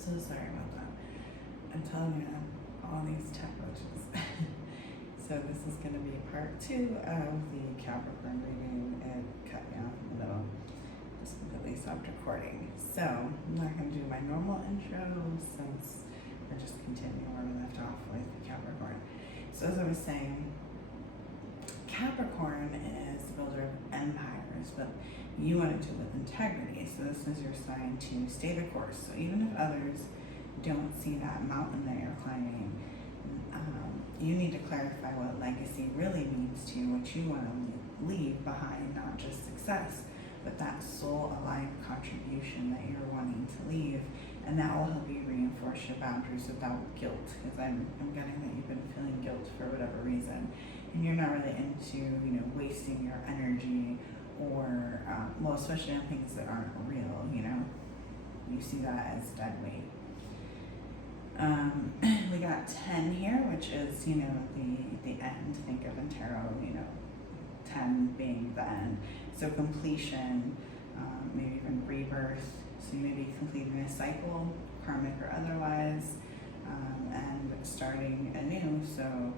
So sorry about that. I'm telling you, all these tech glitches. So this is going to be part 2 of the Capricorn reading. It cut me off in the middle. Just completely stopped recording. So I'm not going to do my normal intro since we're just continuing where we left off with Capricorn. So as I was saying, Capricorn is the builder of empires, but you want to do it with integrity. So this is your sign to stay the course. So even if others don't see that mountain that you're climbing, you need to clarify what legacy really means to you, what you want to leave behind, not just success, but that soul-aligned contribution that you're wanting to leave. And that will help you reinforce your boundaries without guilt, because I'm getting that you've been feeling guilt for whatever reason. And you're not really into, wasting your energy or, well, especially on things that aren't real, You see that as dead weight. We got 10 here, which is, the end. Think of in tarot, 10 being the end. So completion, maybe even rebirth. So you may be completing a cycle, karmic or otherwise, and starting anew. So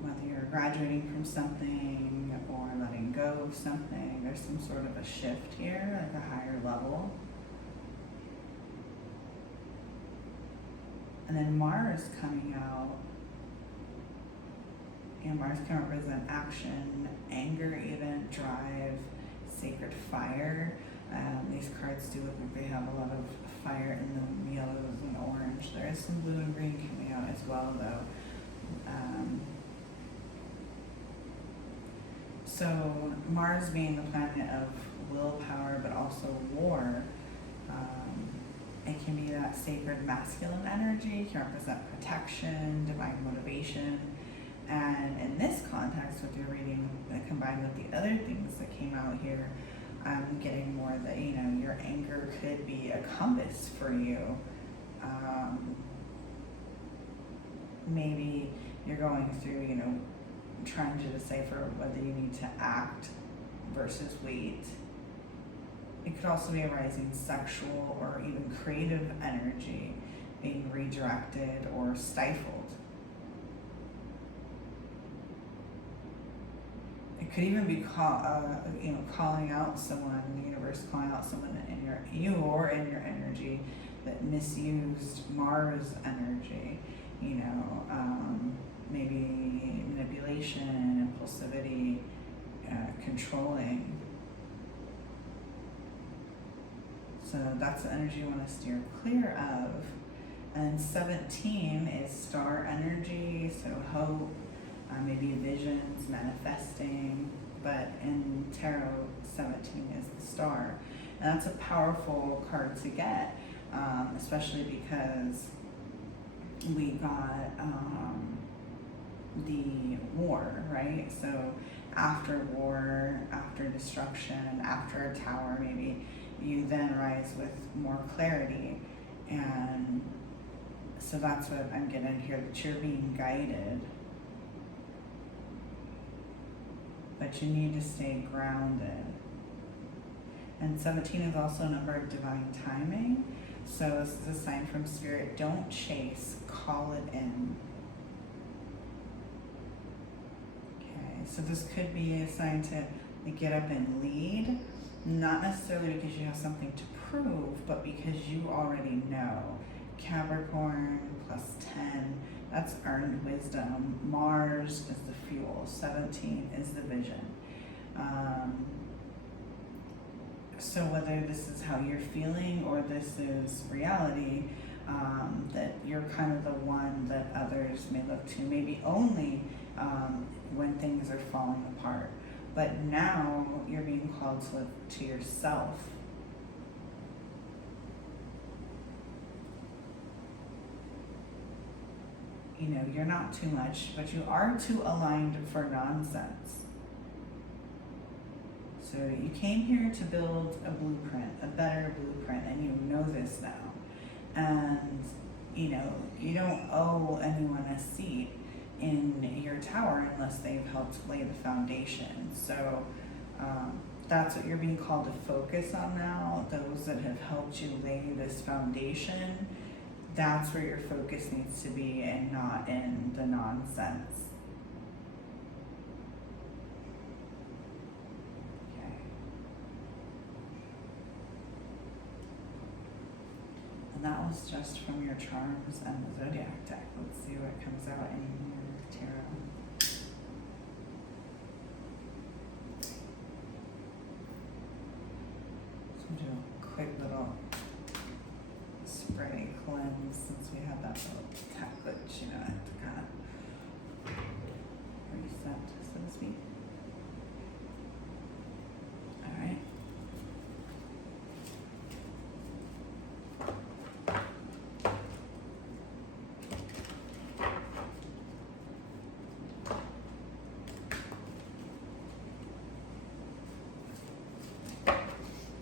whether you're graduating from something or letting go of something, there's some sort of a shift here, like a higher level. And then Mars coming out. Mars can represent action, anger even, drive, sacred fire. These cards do look like they have a lot of fire in them, yellows and orange. There is some blue and green coming out as well, though. So Mars being the planet of willpower, but also war, it can be that sacred masculine energy. It can represent protection, divine motivation. And in this context, with your reading, combined with the other things that came out here, I'm getting more that, your anger could be a compass for you. Maybe you're going through, trying to decipher whether you need to act versus wait. It could also be a rising sexual or even creative energy being redirected or stifled. It could even be calling out someone, the universe calling out someone in your energy that misused Mars energy. Maybe manipulation, impulsivity, controlling. So that's the energy you want to steer clear of. And 17 is star energy, so hope, maybe visions, manifesting. But in tarot, 17 is the star. And that's a powerful card to get, especially because we got the war, right? So after war, after destruction, after a tower, maybe you then rise with more clarity. And so that's what I'm getting here, that you're being guided, but you need to stay grounded. And 17 is also a number of divine timing. So this is a sign from Spirit. Don't chase, call it in. Okay, so this could be a sign to get up and lead. Not necessarily because you have something to prove, but because you already know. Capricorn plus 10, that's earned wisdom. Mars is the fuel. 17 is the vision. So whether this is how you're feeling or this is reality, that you're kind of the one that others may look to, maybe only when things are falling apart. But now you're being called to look to yourself. You're not too much, but you are too aligned for nonsense. So you came here to build a blueprint, a better blueprint, and you know this now. And, you don't owe anyone a seat in your tower unless they've helped lay the foundation. So that's what you're being called to focus on now. Those that have helped you lay this foundation, that's where your focus needs to be, and not in the nonsense. Okay. And that was just from your charms and the zodiac deck. Let's see what comes out in your tarot. Do a quick little spray cleanse since we have that little tablet, you know, to kind of reset, so to speak. All right.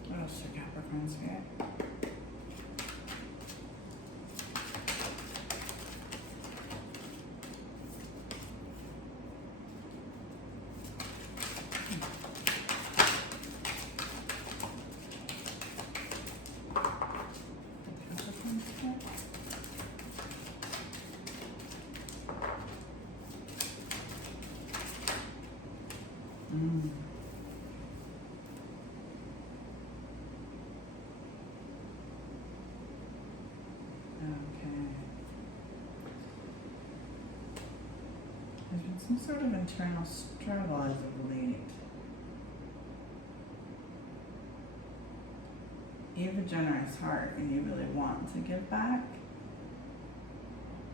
What else for Capricorn Spirit? Capricorn Spirit? Okay. There's been some sort of internal struggle as of late. You have a generous heart and you really want to give back.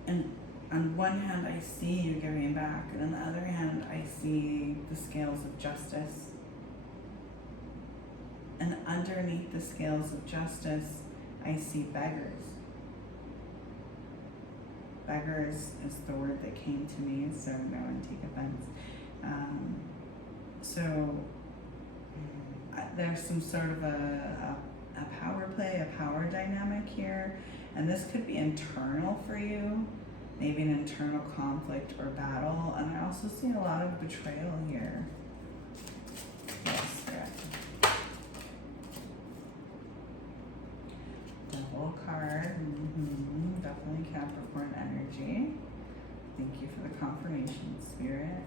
And on one hand, I see you giving back, and on the other hand, I see the scales of justice. And underneath the scales of justice, I see beggars. Beggars is the word that came to me, so no one take offense. There's some sort of a power play, a power dynamic here, and this could be internal for you, maybe an internal conflict or battle. And I also see a lot of betrayal here. Yes, Spirit. Devil card, definitely Capricorn energy. Thank you for the confirmation, Spirit.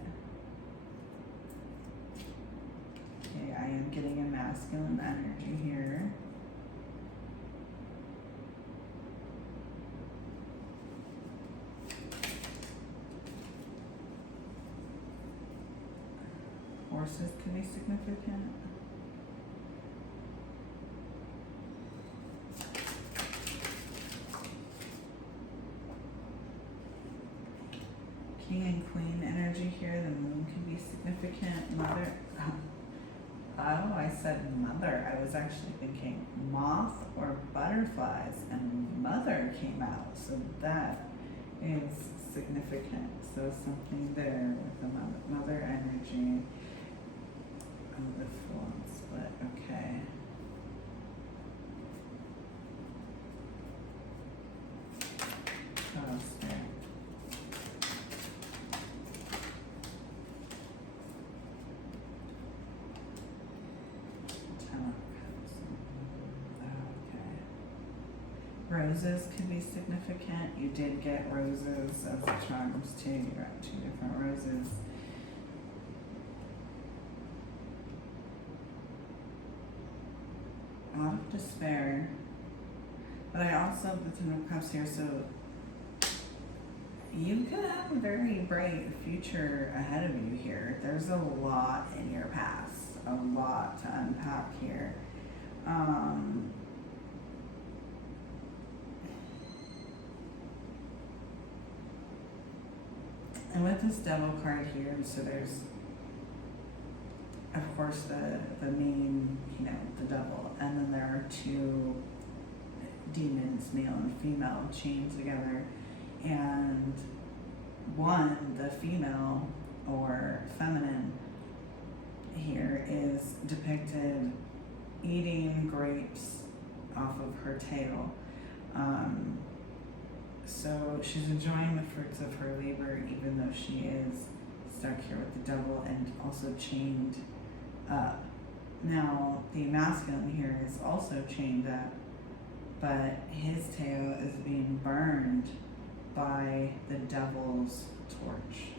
Okay, I am getting a masculine energy here. Horses can be significant. King and Queen energy here. The moon can be significant. Mother. Oh, I said mother. I was actually thinking moth or butterflies, and mother came out. So that is significant. So something there with the mother energy. Oh, the full on split. Okay. Oh, Spirit. Roses could be significant. You did get roses as the charms too. You got 2 different roses. A lot of despair. But I also have the Ten of Cups here, so you could have a very bright future ahead of you here. There's a lot in your past, a lot to unpack here. And with this Devil card here, so there's, of course, the main, the devil, and then there are 2 demons, male and female, chained together, and one, the female or feminine here, is depicted eating grapes off of her tail. So she's enjoying the fruits of her labor, even though she is stuck here with the devil and also chained up. Now, the masculine here is also chained up, but his tail is being burned by the devil's torch.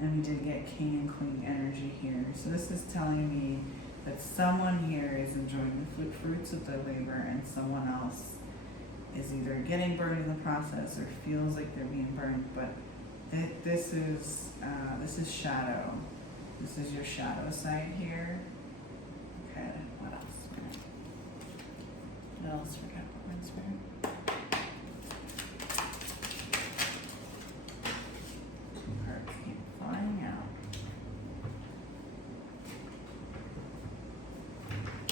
And we did get king and queen energy here. So this is telling me that someone here is enjoying the fruits of their labor and someone else is either getting burned in the process or feels like they're being burned. But this is shadow. This is your shadow side here. Okay, what else? What else for Capricorn Spirit? Two cards keep flying out.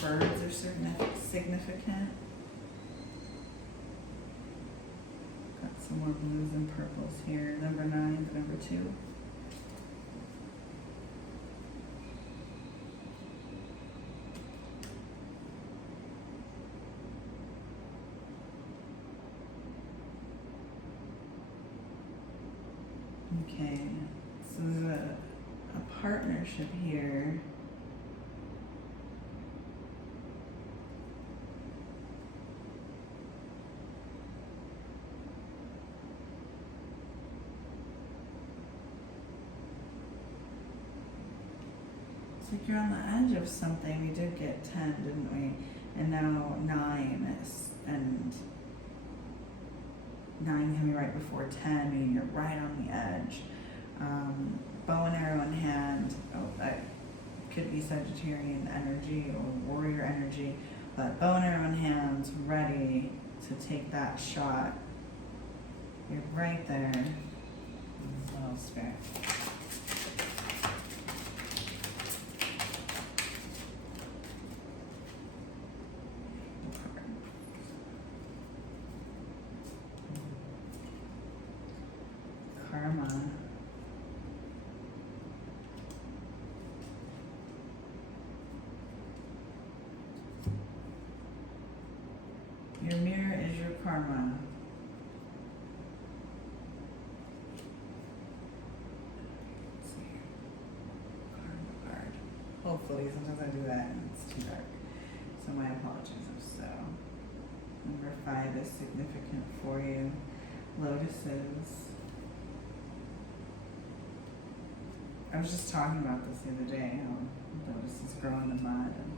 Birds are significant. Got some more blues and purples here. Number 9 to number 2. Okay, so there's a partnership here. It's like you're on the edge of something. We did get 10, didn't we? And now 9 is, and 9 coming right before 10, meaning you're right on the edge. Bow and arrow in hand. Oh, that could be Sagittarian energy or warrior energy, but bow and arrow in hand, ready to take that shot. You're right there. What else, Spirit? Karma. Your mirror is your karma. Let's see. Karma card. Hopefully, sometimes I do that and it's too dark. So my apologies if so. Number 5 is significant for you. Lotuses. I was just talking about this the other day, how lotuses grow in the mud and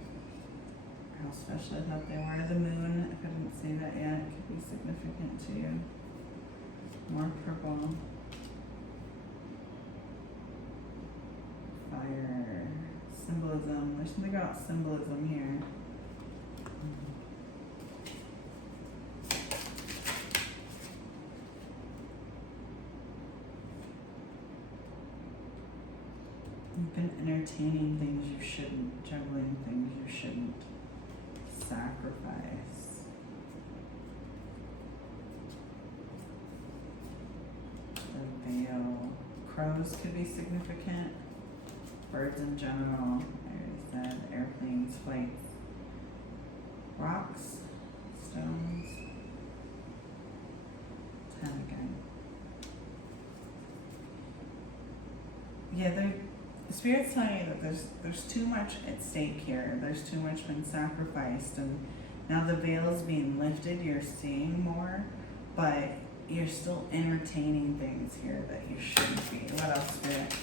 how special I thought they were. The moon, if I didn't say that yet, it could be significant to you. More purple. Fire. Symbolism. There's something about symbolism here. You've been entertaining things you shouldn't, juggling things you shouldn't. Sacrifice. The veil. Crows could be significant. Birds in general. I already said airplanes, flights. Rocks, stones. 10 again. Yeah, the Spirit's telling you that there's too much at stake here. There's too much been sacrificed, and now the veil is being lifted. You're seeing more, but you're still entertaining things here that you shouldn't be. What else, Spirit?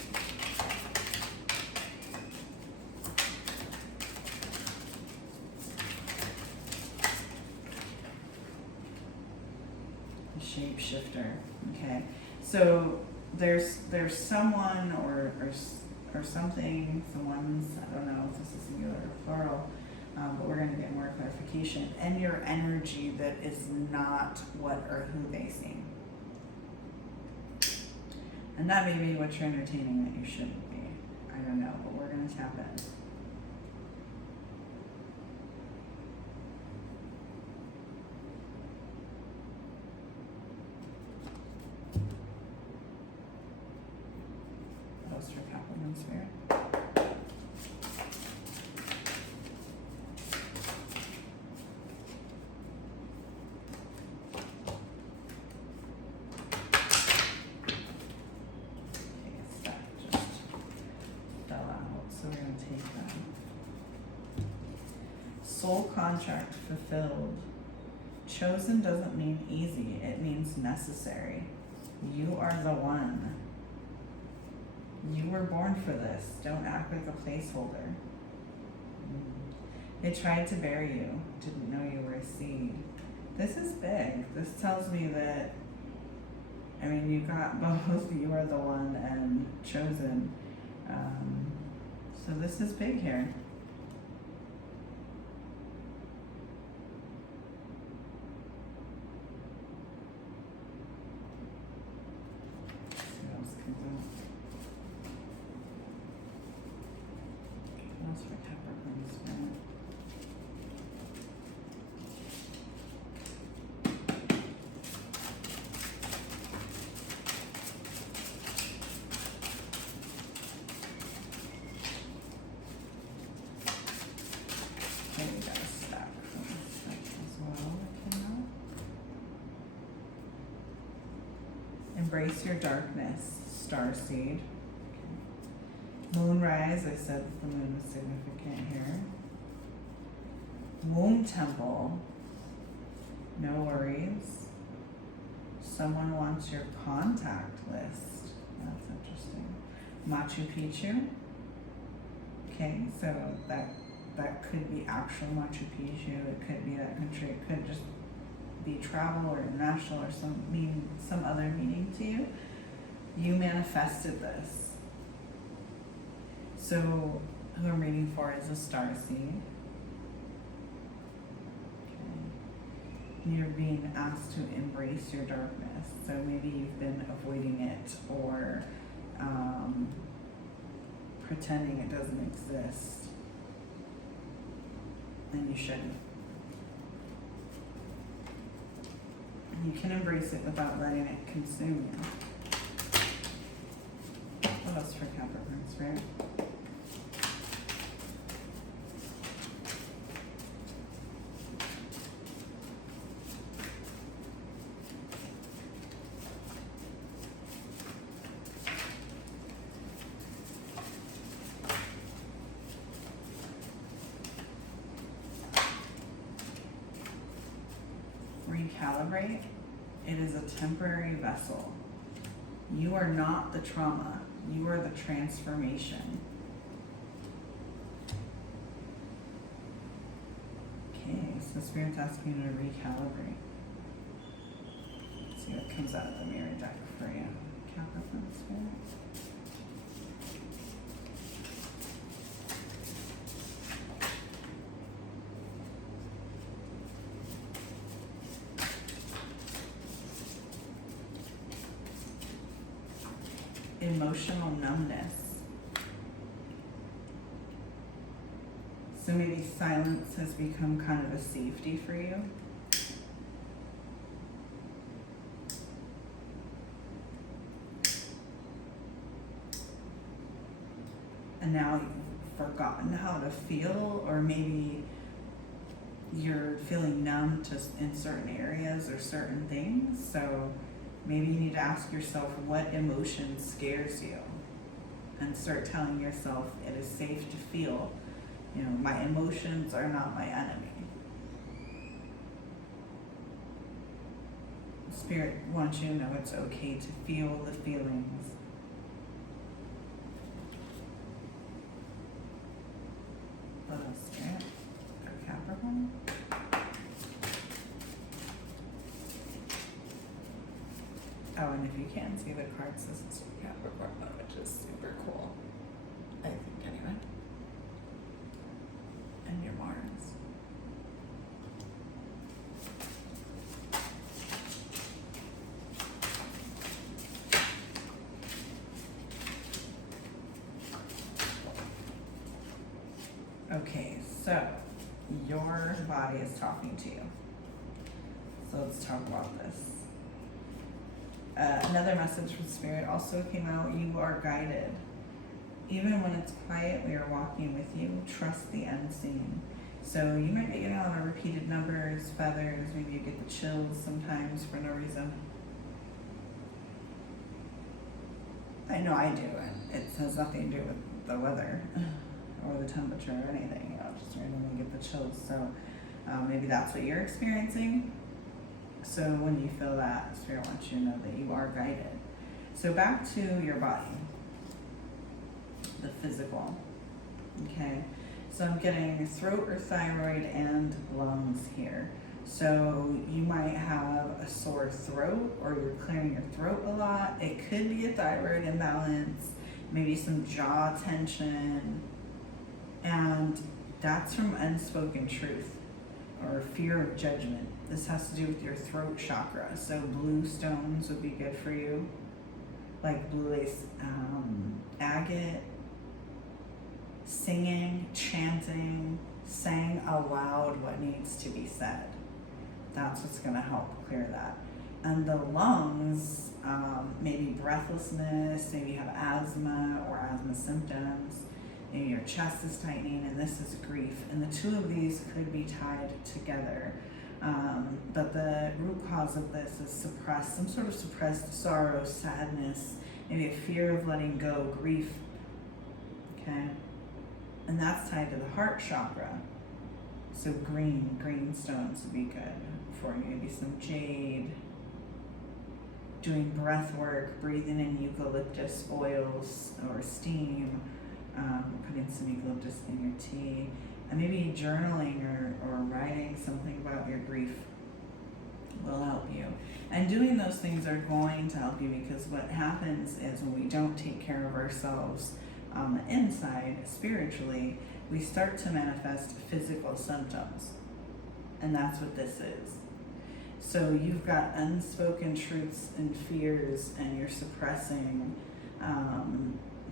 The shapeshifter. Okay, so there's someone or something, someone's, I don't know if this is singular or plural, but we're going to get more clarification, and your energy that is not what or who they seem. And that may be what you're entertaining that you shouldn't be. I don't know, but we're going to tap in. For Capricorn Spirit. Okay, stop. Just Soul contract fulfilled. Chosen doesn't mean easy, it means necessary. You are the one. You were born for this. Don't act like a placeholder. They tried to bury you, didn't know you were a seed. This is big. This tells me that, I mean, you got both you are the one and chosen. So this is big here. Let's see what else comes out. What else for Capricorn spirit? Okay, we got a stack from this deck as well that came out. Embrace your darkness, starseed. Moonrise, I said the moon was significant here. Womb temple, no worries. Someone wants your contact list. That's interesting. Machu Picchu. Okay, so that could be actual Machu Picchu. It could be that country. It could just be travel or international or some other meaning to you. You manifested this. So who I'm reading for is a starseed. Okay. You're being asked to embrace your darkness. So maybe you've been avoiding it or pretending it doesn't exist. And you shouldn't. You can embrace it without letting it consume you. What else for Capricorn spirit? Recalibrate. It is a temporary vessel. You are not the trauma. You are the transformation. Okay, so Spirit's asking you to recalibrate. Let's see what comes out of the mirror deck for you, Capricorn Spirit. Emotional numbness. So maybe silence has become kind of a safety for you. And now you've forgotten how to feel, or maybe you're feeling numb to in certain areas or certain things. So maybe you need to ask yourself what emotion scares you and start telling yourself it is safe to feel. You know, my emotions are not my enemy. Spirit wants you to know it's okay to feel the feelings. What else, Spirit? For Capricorn? Oh, and if you can see the cards, this is for Capricorn, which is super cool. I think, anyway. And your Mars. Okay, so your body is talking to you. So let's talk about this. Another message from Spirit also came out. You are guided. Even when it's quiet, we are walking with you. Trust the unseen. So you might be getting a lot of repeated numbers, feathers, maybe you get the chills sometimes for no reason. I know I do, and it has nothing to do with the weather or the temperature or anything. I'll just randomly get the the chills. So maybe that's what you're experiencing. So when you feel that, Spirit wants you to know that you are guided. So back to your body, the physical. Okay, so I'm getting throat or thyroid and lungs here. So you might have a sore throat, or you're clearing your throat a lot. It could be a thyroid imbalance, maybe some jaw tension, and that's from unspoken truth or fear of judgment. This has to do with your throat chakra. So blue stones would be good for you, like blue lace, agate, singing, chanting, saying aloud what needs to be said. That's what's going to help clear that. And the lungs, maybe breathlessness, maybe you have asthma or asthma symptoms, maybe your chest is tightening, and this is grief. And the two of these could be tied together. But the root cause of this is some sort of suppressed sorrow, sadness, maybe a fear of letting go, grief. Okay? And that's tied to the heart chakra. So green stones would be good for you. Maybe some jade. Doing breath work, breathing in eucalyptus oils or steam, putting some eucalyptus in your tea, and maybe journaling or writing something about your grief will help you. And doing those things are going to help you, because what happens is when we don't take care of ourselves on the inside, spiritually, we start to manifest physical symptoms. And that's what this is. So you've got unspoken truths and fears, and you're suppressing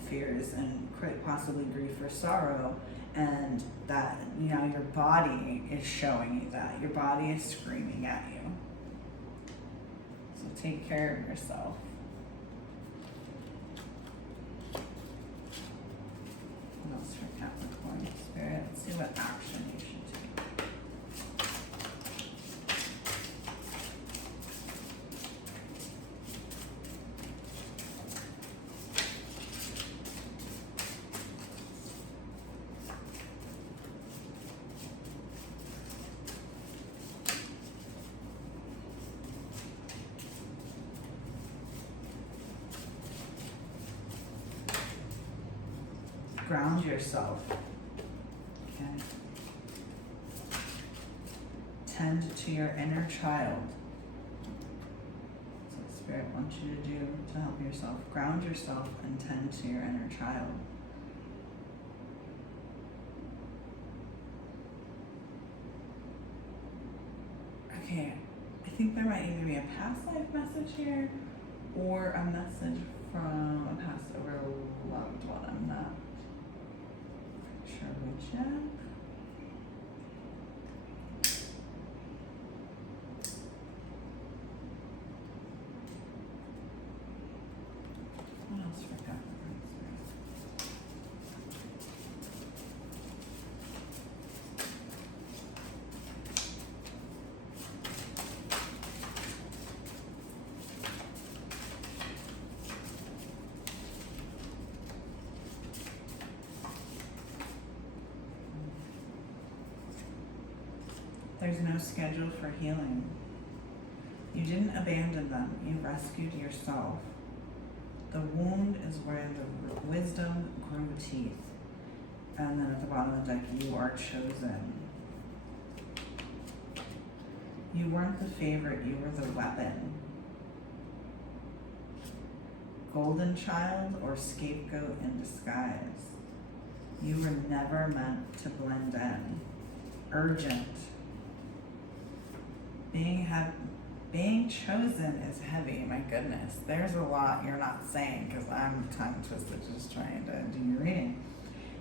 fears and quite possibly grief or sorrow, and that, you know, your body is showing you that. Your body is screaming at you. So take care of yourself. What else for Capricorn Spirit? Let's see what action you should take. Ground yourself. Okay. Tend to your inner child. That's what Spirit wants you to do to help yourself. Ground yourself and tend to your inner child. Okay, I think there might either be a past life message here or a message from a past over loved one. I'm not sure which yet. What else for Capricorn Spirit? There's no schedule for healing. You didn't abandon them. You rescued yourself. The wound is where the wisdom grew teeth. And then at the bottom of the deck, you are chosen. You weren't the favorite, you were the weapon. Golden child or scapegoat in disguise. You were never meant to blend in. Urgent. Being chosen is heavy. My goodness, there's a lot you're not saying because I'm tongue twisted just trying to do your reading.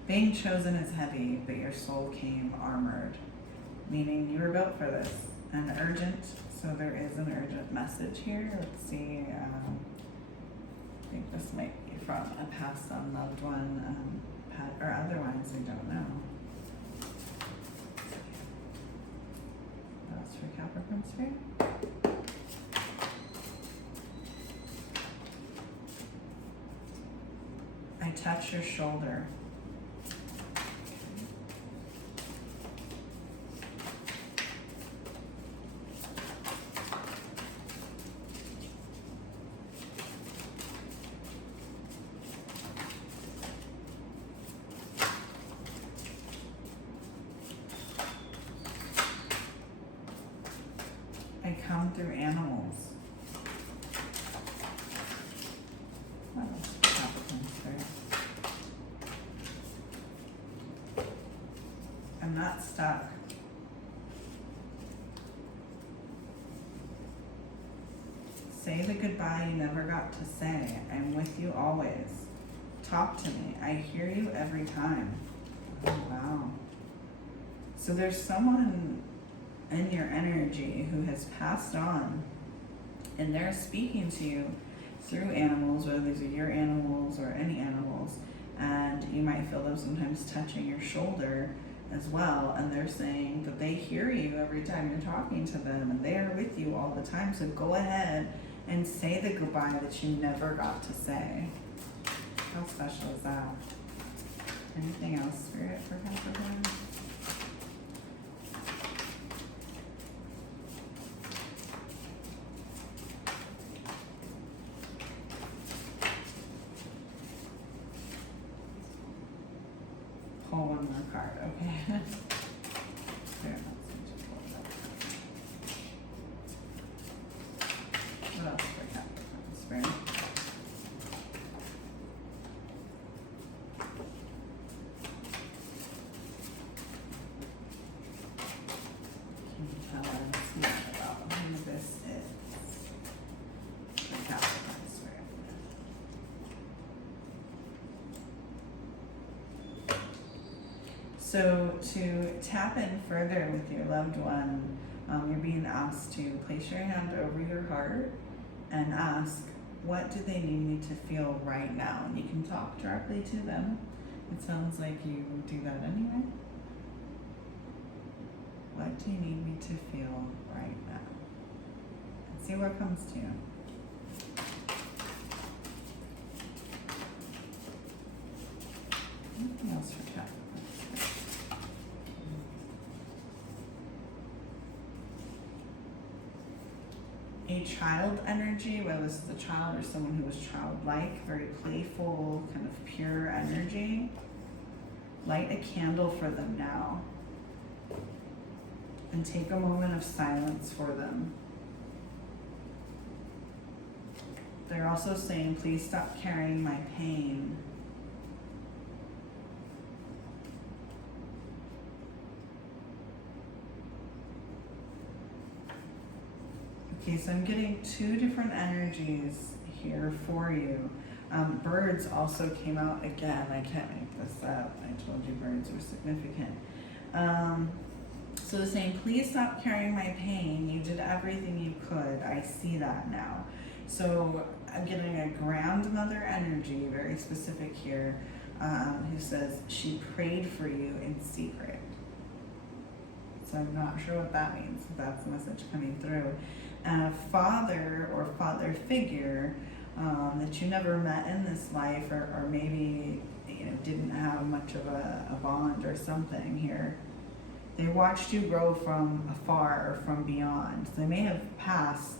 Being chosen is heavy, but your soul came armored, meaning you were built for this. And urgent, so there is an urgent message here. Let's see. I think this might be from a past unloved one, or otherwise, I don't know. That's for Capricorn Spirit. I touch your shoulder. come through animals. What else is Capricorn Spirit? I'm not stuck. Say the goodbye you never got to say. I'm with you always. Talk to me. I hear you every time. Oh, wow. So there's someone in your energy who has passed on, and they're speaking to you through animals, whether these are your animals or any animals, and you might feel them sometimes touching your shoulder as well, and they're saying that they hear you every time you're talking to them, and they are with you all the time. So go ahead and say the goodbye that you never got to say. How special is that? Anything else, Spirit, for Capricorn? Pull one more card, okay? Spirit, what else for Capricorn, Spirit? Can you tell us more about who this is for Capricorn, Spirit? So to tap in further with your loved one, you're being asked to place your hand over your heart and ask, what do they need me to feel right now? And you can talk directly to them. It sounds like you do that anyway. What do you need me to feel right now? And see what comes to you. Anything else for Capricorn? A child energy, whether this is a child or someone who is childlike, very playful, kind of pure energy. Light a candle for them now. And take a moment of silence for them. They're also saying, please stop carrying my pain. Okay, so I'm getting two different energies here for you. Birds also came out again. I can't make this up. I told you birds were significant. So they're saying, please stop carrying my pain. You did everything you could. I see that now. So I'm getting a grandmother energy, very specific here, who says she prayed for you in secret. So I'm not sure what that means. That's the message coming through. And a father or father figure that you never met in this life, or maybe didn't have much of a bond or something here. They watched you grow from afar or from beyond. So they may have passed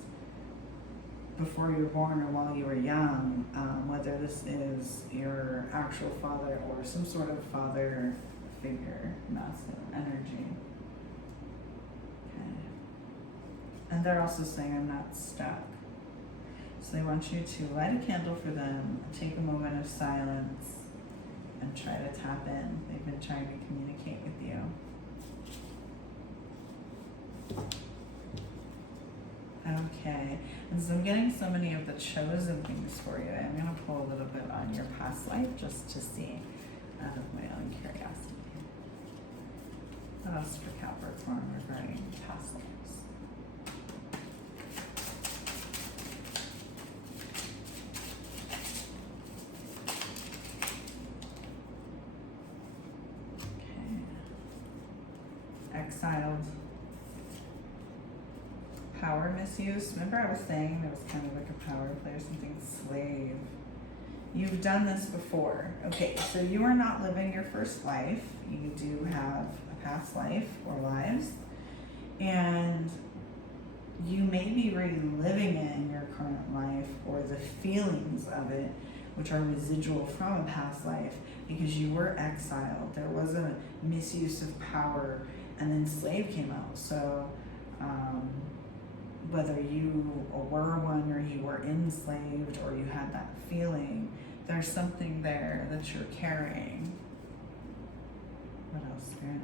before you were born or while you were young, whether this is your actual father or some sort of father figure, masculine energy. And they're also saying, I'm not stuck. So they want you to light a candle for them, take a moment of silence, and try to tap in. They've been trying to communicate with you. Okay, and so I'm getting so many of the chosen things for you. I'm going to pull a little bit on your past life just to see out of my own curiosity. What else for Capricorn regarding past lives? Exiled, power misuse. Remember I was saying there was kind of like a power play or something, slave. You've done this before. Okay, so you are not living your first life. You do have a past life or lives, and you may be reliving it in your current life or the feelings of it, which are residual from a past life, because you were exiled. There was a misuse of power, and then slave came out. So whether you were one or you were enslaved or you had that feeling, there's something there that you're carrying. What else, Spirit?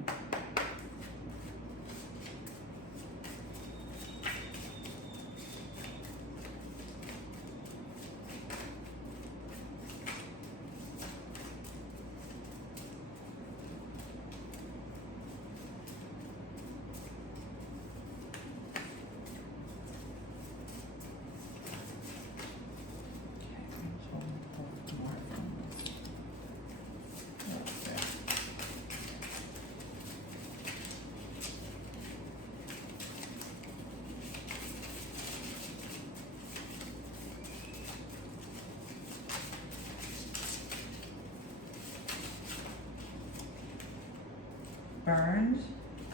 Burned,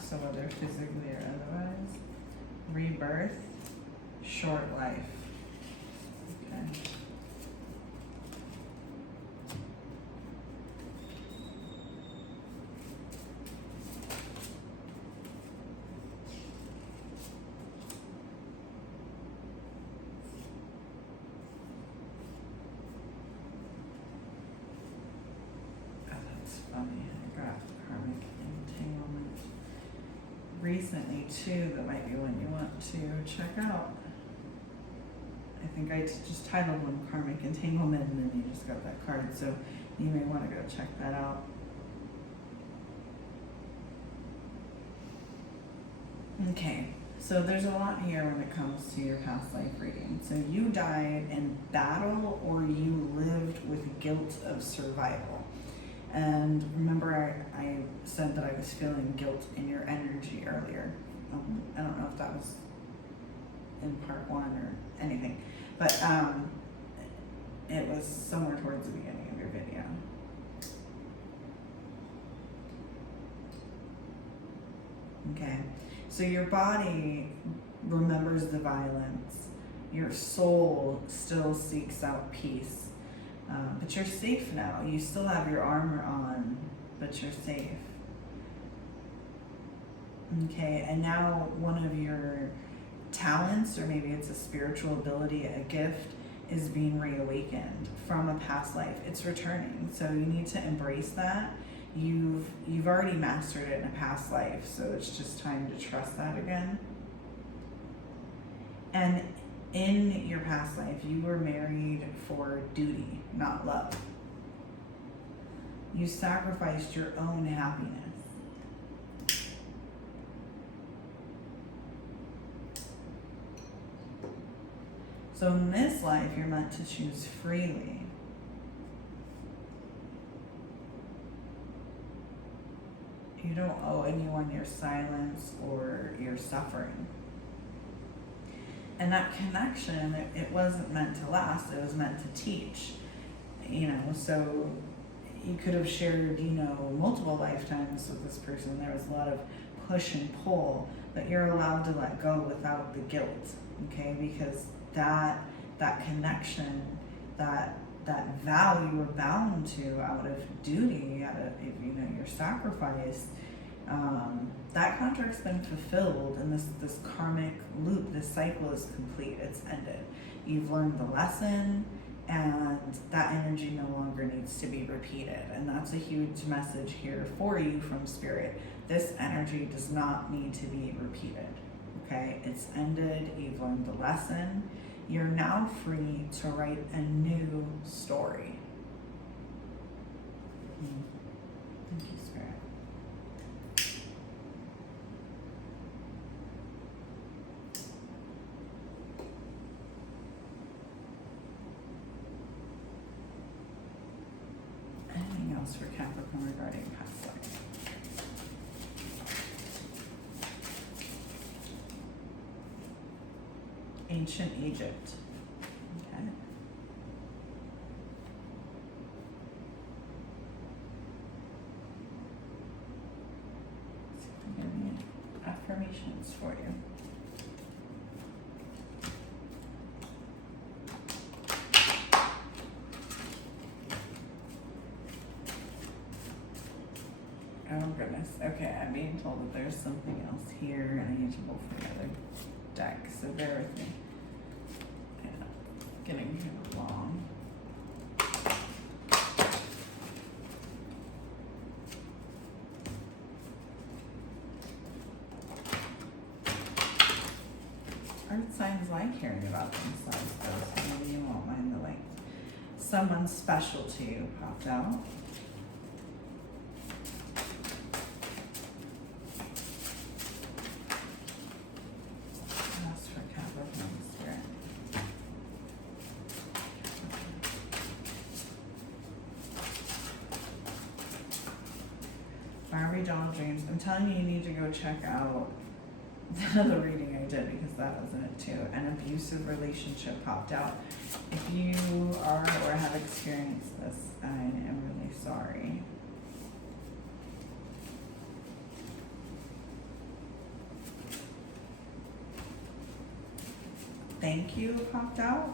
so whether physically or otherwise. Rebirth, short life. Okay. Oh, that's funny. I got karmic entanglement recently too. That might be one you want to check out. I think I just titled one karmic entanglement, and then you just got that card, so you may want to go check that out. Okay, so there's a lot here when it comes to your past life reading. So you died in battle, or you lived with guilt of survival. And remember, I said that I was feeling guilt in your energy earlier. I don't know if that was in part 1 or anything, but it was somewhere towards the beginning of your video. Okay, so your body remembers the violence. Your soul still seeks out peace. But you're safe now. You still have your armor on, but you're safe. Okay, and now one of your talents, or maybe it's a spiritual ability, a gift, is being reawakened from a past life. It's returning, so you need to embrace that. You've already mastered it in a past life, so it's just time to trust that again. And in your past life, you were married for duty, not love. You sacrificed your own happiness. So in this life, you're meant to choose freely. You don't owe anyone your silence or your suffering. And that connection, it wasn't meant to last, it was meant to teach. So you could have shared, multiple lifetimes with this person. There was a lot of push and pull, but you're allowed to let go without the guilt, okay? Because that connection, that vow you were bound to out of duty, out of, your sacrifice, that contract's been fulfilled, and this karmic loop, this cycle is complete. It's ended. You've learned the lesson, and that energy no longer needs to be repeated. And that's a huge message here for you from Spirit. This energy does not need to be repeated. Okay? It's ended. You've learned the lesson. You're now free to write a new story. Thank you, Spirit. Anything else for Capricorn regarding past life? Ancient Egypt. Okay. See if I get any affirmations for you. Oh goodness. Okay, I'm being told that there's something else here, and I need to pull from the other deck, so bear with me. Yeah, getting here long. Earth signs like hearing about themselves, though, so maybe you won't mind the like someone special to you popped out. That's for Capricorn spirit. Barbie doll dreams. I'm telling you, you need to go check out the reading I did because that was in it too. An abusive relationship popped out. If you are or have experienced this, I am really sorry. Thank you popped out.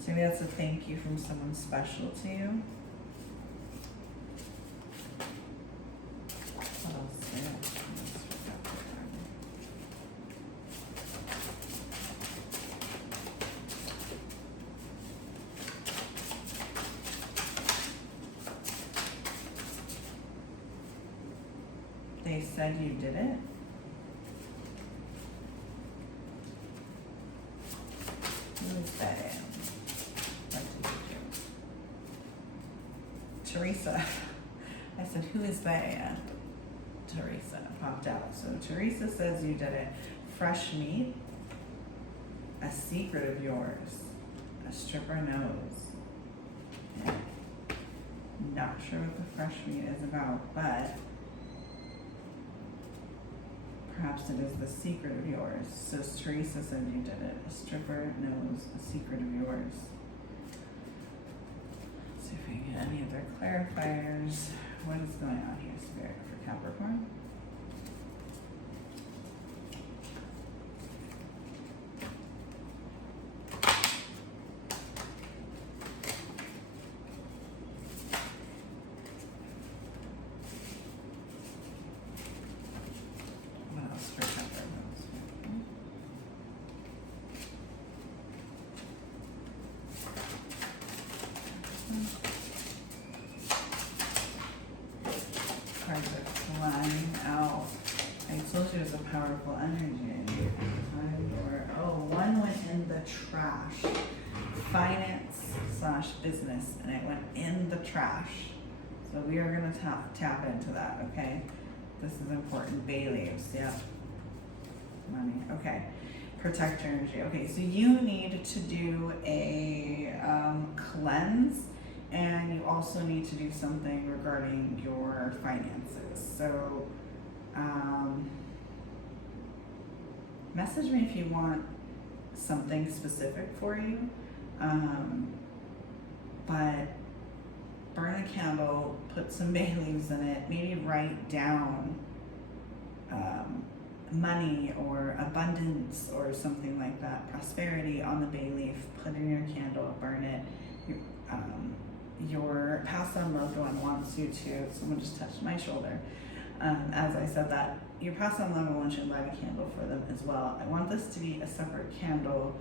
So maybe that's a thank you from someone special to you. What else there? They said you did it. Who is that? What did you do? Teresa. I said, who is that? Teresa popped out. So Teresa says you did it. Fresh meat. A secret of yours. A stripper knows. Yeah. Not sure what the fresh meat is about, but perhaps it is the secret of yours. So Teresa said you did it. A stripper knows a secret of yours. Let's see if we can get any other clarifiers. What is going on here, Spirit, for Capricorn? Cards are flying out. I told you it was a powerful energy. One went in the trash. Finance / business, and it went in the trash. So we are gonna tap into that, okay? This is important. Bay leaves, yep. Money, okay. Protect your energy. Okay, so you need to do a cleanse, and you also need to do something regarding your finances. So message me if you want something specific for you, but burn a candle, put some bay leaves in it, maybe write down money or abundance or something like that, prosperity on the bay leaf, put in your candle, burn it. Your passed on loved one wants you to, someone just touched my shoulder. As I said that, your passed on loved one should light a candle for them as well. I want this to be a separate candle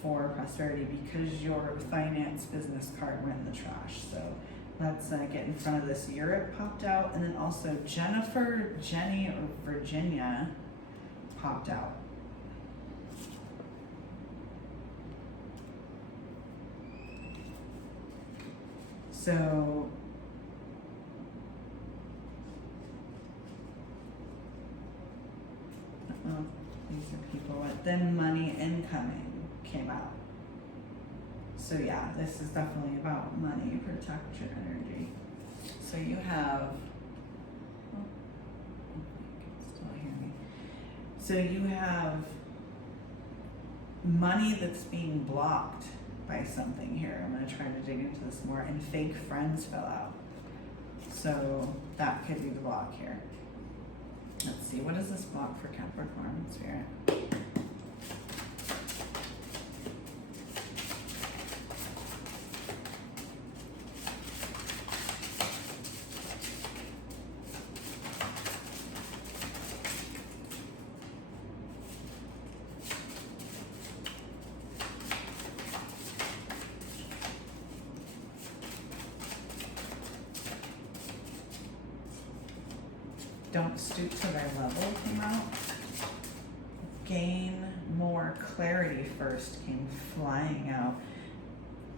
for prosperity because your finance business card went in the trash. So let's get in front of this. Europe popped out, and then also Jennifer, Jenny, or Virginia popped out. So these are people. Then money incoming came out. So yeah, this is definitely about money. Protect your energy. So you have, still hear me. So you have money that's being blocked by something here. I'm gonna try to dig into this more. And fake friends fell out. So that could be the block here. Let's see, what is this block for Capricorn Spirit? Don't stoop to their level came out. Gain more clarity first came flying out.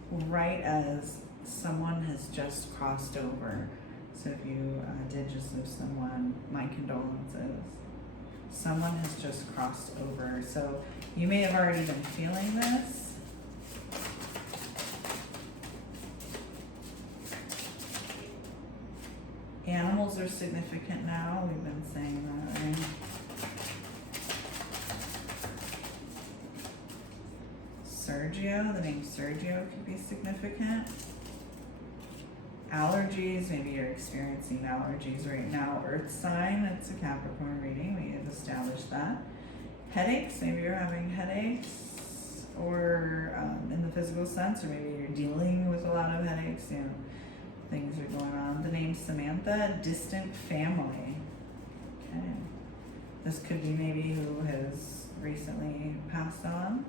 Right as someone has just crossed over. So if you did just lose someone, my condolences. Someone has just crossed over. So you may have already been feeling this. Animals are significant now. We've been saying that, right? Sergio, the name Sergio could be significant. Allergies, maybe you're experiencing allergies right now. Earth sign, it's a Capricorn reading, we have established that. Headaches, maybe you're having headaches, or in the physical sense, or maybe you're dealing with a lot of headaches, you know, things are going on. The name Samantha, distant family. Okay. This could be maybe who has recently passed on.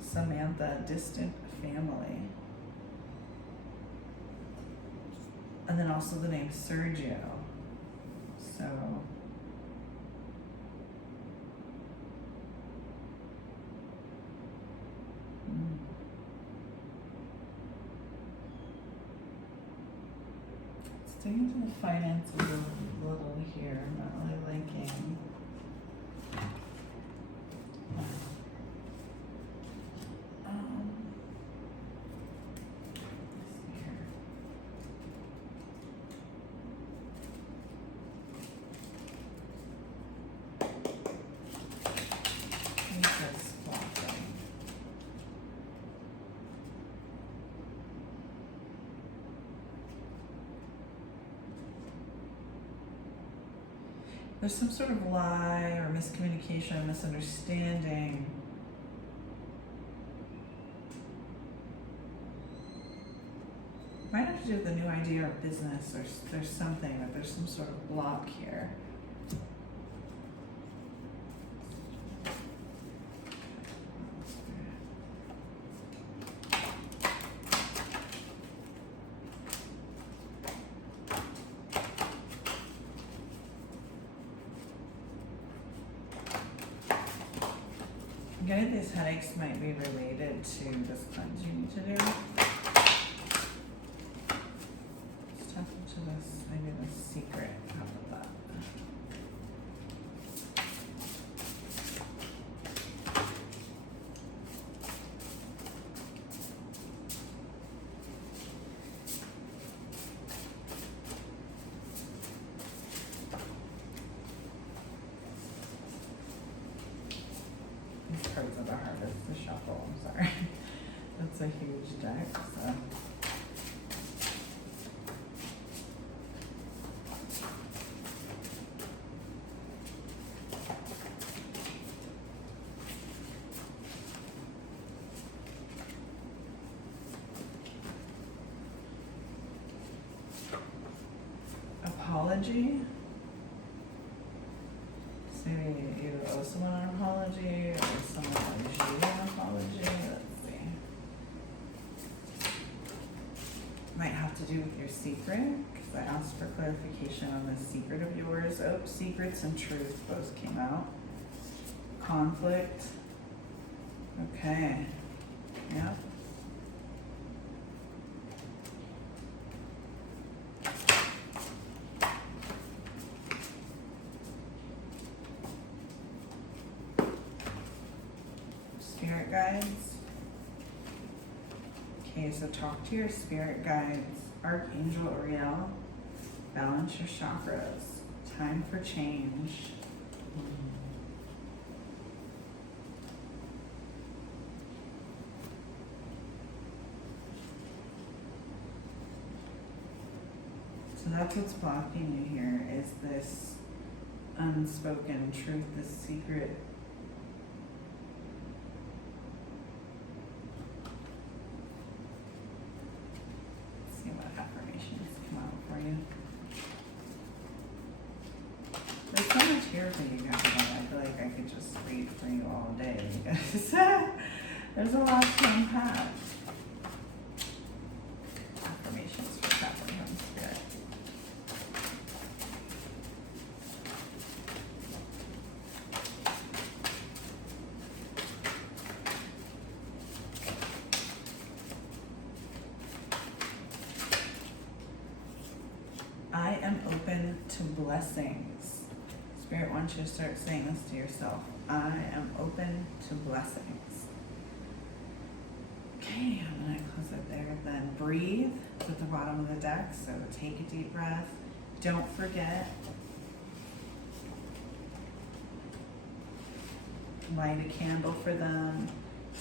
Samantha, distant family. And then also the name Sergio. So stay into the finances a little here. I'm not really liking. There's some sort of lie or miscommunication, misunderstanding. Might have to do with the new idea or business, or there's something, that there's some sort of block here. Getting these headaches might be related to this cleanse you need to do. Let's tap into this, maybe the secret. How about that? These cards are the hardest to shuffle, I'm sorry. That's a huge deck, so. Apology. So maybe you owe someone an apology, or someone owes you an apology. Let's see. Might have to do with your secret, because I asked for clarification on the secret of yours. Oh, secrets and truth both came out. Conflict. Okay. Yep. Spirit guides. Okay, so talk to your spirit guides. Archangel Uriel, balance your chakras. Time for change. So that's what's blocking you here, is this unspoken truth, this secret. There's so much here for you guys. I feel like I could just read for you all day because there's a lot to unpack. Affirmations for Capricorn Spirit. open to blessings. Spirit wants you to start saying this to yourself. I am open to blessings. Okay, I'm going to close it there. Then breathe at the bottom of the deck. So take a deep breath. Don't forget, light a candle for them.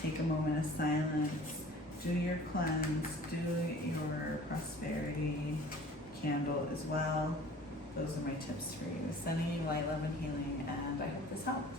Take a moment of silence. Do your cleanse. Do your prosperity candle as well. Those are my tips for you. Sending you light, love, and healing, and I hope this helped.